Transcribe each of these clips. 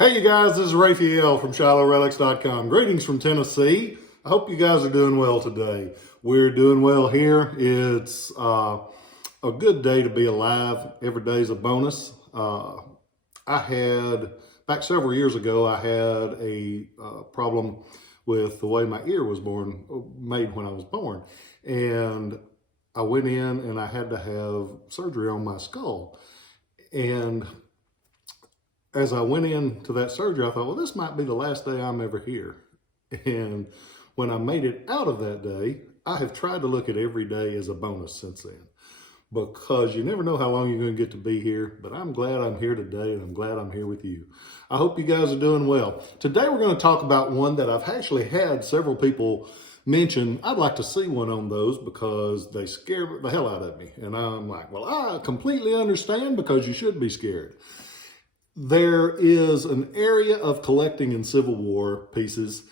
Hey you guys, this is Rafael from Relics.com. Greetings from Tennessee. I hope you guys are doing well today. We're doing well here. It's a good day to be alive. Every day is a bonus. Back several years ago, I had a problem with the way my ear was made when I was born. And I went in and I had to have surgery on my skull. And as I went into that surgery, I thought, well, this might be the last day I'm ever here. And when I made it out of that day, I have tried to look at every day as a bonus since then, because you never know how long you're going to get to be here. But I'm glad I'm here today, and I'm glad I'm here with you. I hope you guys are doing well. Today, we're going to talk about one that I've actually had several people mention. I'd like to see one on those because they scare the hell out of me. And I'm like, well, I completely understand, because you should be scared. There is an area of collecting in Civil War pieces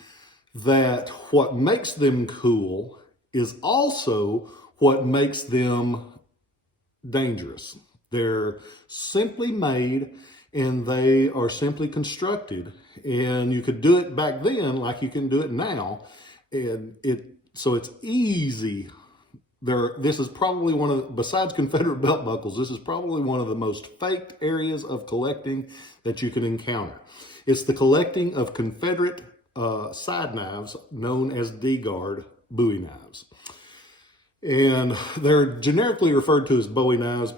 that what makes them cool is also what makes them dangerous. They're simply made and they are simply constructed, and you could do it back then like you can do it now, and so it's easy. This is probably besides Confederate belt buckles, this is probably one of the most faked areas of collecting that you can encounter. It's the collecting of Confederate side knives known as D-guard Bowie knives. And they're generically referred to as Bowie knives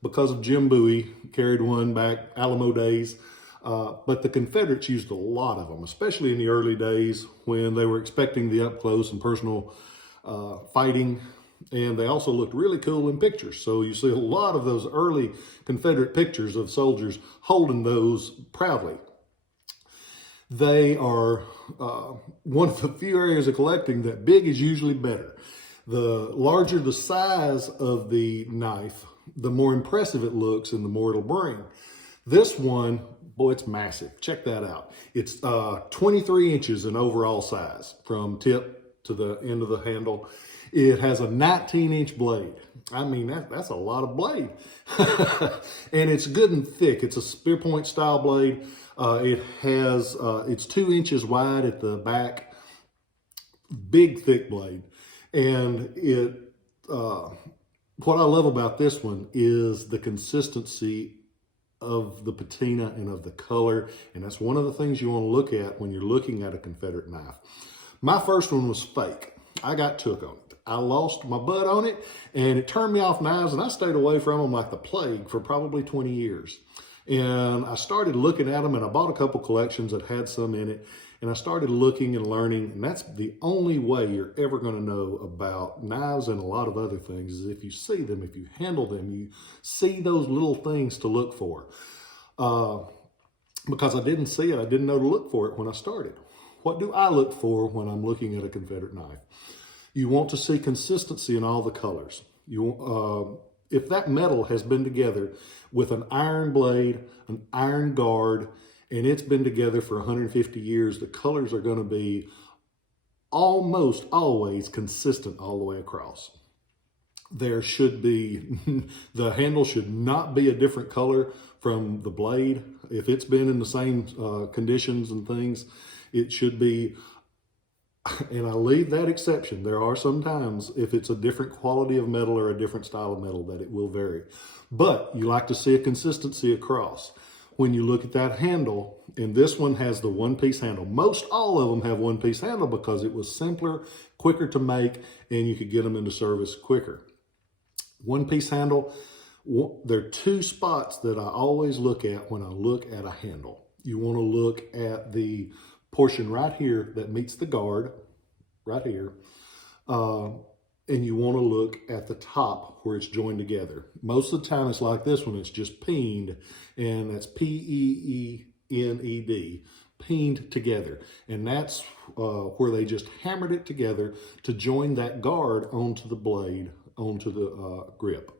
because of Jim Bowie carried one back Alamo days. But the Confederates used a lot of them, especially in the early days when they were expecting the up close and personal fighting, and they also looked really cool in pictures. So you see a lot of those early Confederate pictures of soldiers holding those proudly. They are one of the few areas of collecting that big is usually better. The larger the size of the knife, the more impressive it looks and the more it'll bring. This one, boy, it's massive. Check that out. It's 23 inches in overall size from tip to the end of the handle. It has a 19-inch blade. I mean, that's a lot of blade. And it's good and thick. It's a spear point style blade. It's 2 inches wide at the back. Big, thick blade. And what I love about this one is the consistency of the patina and of the color. And that's one of the things you want to look at when you're looking at a Confederate knife. My first one was fake. I got took on it. I lost my butt on it, and it turned me off knives, and I stayed away from them like the plague for probably 20 years. And I started looking at them, and I bought a couple collections that had some in it, and I started looking and learning, and that's the only way you're ever going to know about knives and a lot of other things is if you see them, if you handle them, you see those little things to look for. Because I didn't see it, I didn't know to look for it when I started. What do I look for when I'm looking at a Confederate knife? You want to see consistency in all the colors. If that metal has been together with an iron blade, an iron guard, and it's been together for 150 years, the colors are going to be almost always consistent all the way across. There should be, the handle should not be a different color from the blade. If it's been in the same conditions and things, it should be, and I leave that exception. There are some times if it's a different quality of metal or a different style of metal that it will vary. But you like to see a consistency across. When you look at that handle, and this one has the one-piece handle. Most all of them have one-piece handle because it was simpler, quicker to make, and you could get them into service quicker. One-piece handle, there are two spots that I always look at when I look at a handle. You want to look at the portion right here that meets the guard, right here, and you want to look at the top where it's joined together. Most of the time it's like this one, it's just peened, and that's P-E-E-N-E-D, peened together. And that's where they just hammered it together to join that guard onto the blade, onto the grip.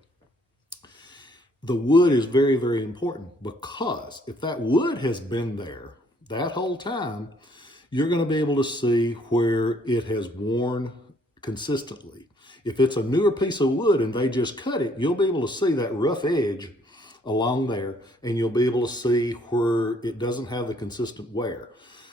The wood is very, very important, because if that wood has been there that whole time, you're going to be able to see where it has worn consistently. If it's a newer piece of wood and they just cut it, you'll be able to see that rough edge along there, and you'll be able to see where it doesn't have the consistent wear.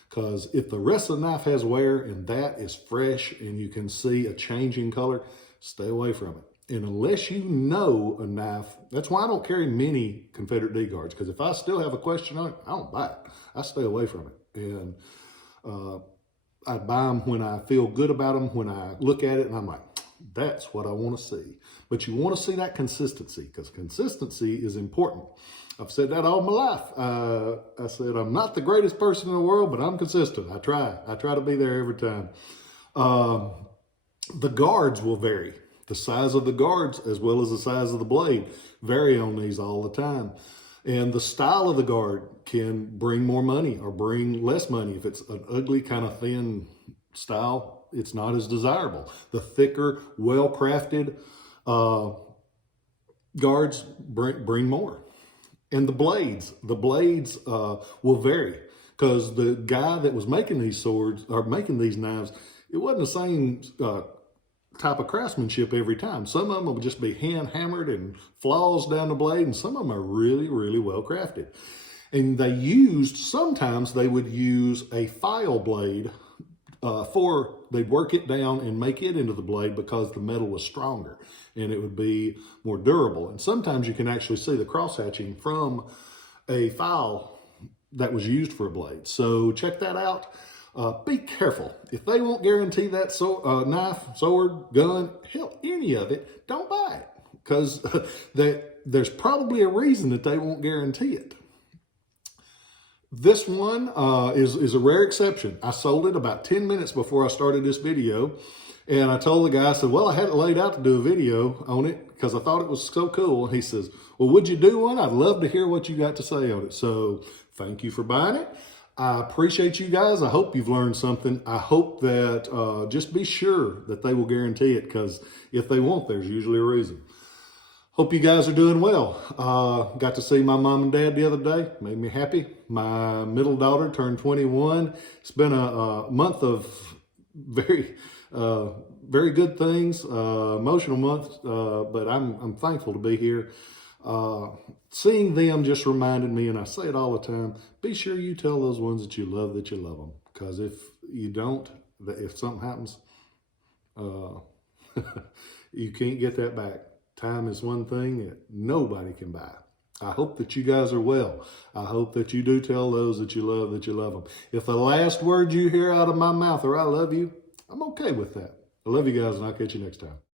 Because if the rest of the knife has wear and that is fresh and you can see a change in color, stay away from it. And unless you know a knife, that's why I don't carry many Confederate D guards, because if I still have a question on it, I don't buy it. I stay away from it. And I buy them when I feel good about them, when I look at it and I'm like, that's what I want to see. But you want to see that consistency, because consistency is important. I've said that all my life. I said, I'm not the greatest person in the world, but I'm consistent. I try to be there every time. The guards will vary. The size of the guards, as well as the size of the blade, vary on these all the time. And the style of the guard can bring more money or bring less money. If it's an ugly, kind of thin style, it's not as desirable. The thicker, well-crafted guards bring more. And the blades will vary, because the guy that was making these swords or making these knives, it wasn't the same type of craftsmanship every time. Some of them will just be hand hammered and flaws down the blade, and some of them are really, really well crafted. And sometimes they would use a file blade they'd work it down and make it into the blade, because the metal was stronger and it would be more durable. And sometimes you can actually see the cross hatching from a file that was used for a blade. So check that out. Be careful. If they won't guarantee that knife, sword, gun, hell, any of it, don't buy it, because there's probably a reason that they won't guarantee it. This one is a rare exception. I sold it about 10 minutes before I started this video. And I told the guy, I said, well, I had it laid out to do a video on it because I thought it was so cool. He says, well, would you do one? I'd love to hear what you got to say on it. So thank you for buying it. I appreciate you guys. I hope you've learned something. I hope that just be sure that they will guarantee it, because if they won't, there's usually a reason. Hope you guys are doing well. Got to see my mom and dad the other day. Made me happy. My middle daughter turned 21. It's been a month of very good things, emotional month, but I'm thankful to be here. Seeing them just reminded me, and I say it all the time, be sure you tell those ones that you love them. Because if you don't, if something happens, you can't get that back. Time is one thing that nobody can buy. I hope that you guys are well. I hope that you do tell those that you love them. If the last word you hear out of my mouth are I love you, I'm okay with that. I love you guys, and I'll catch you next time.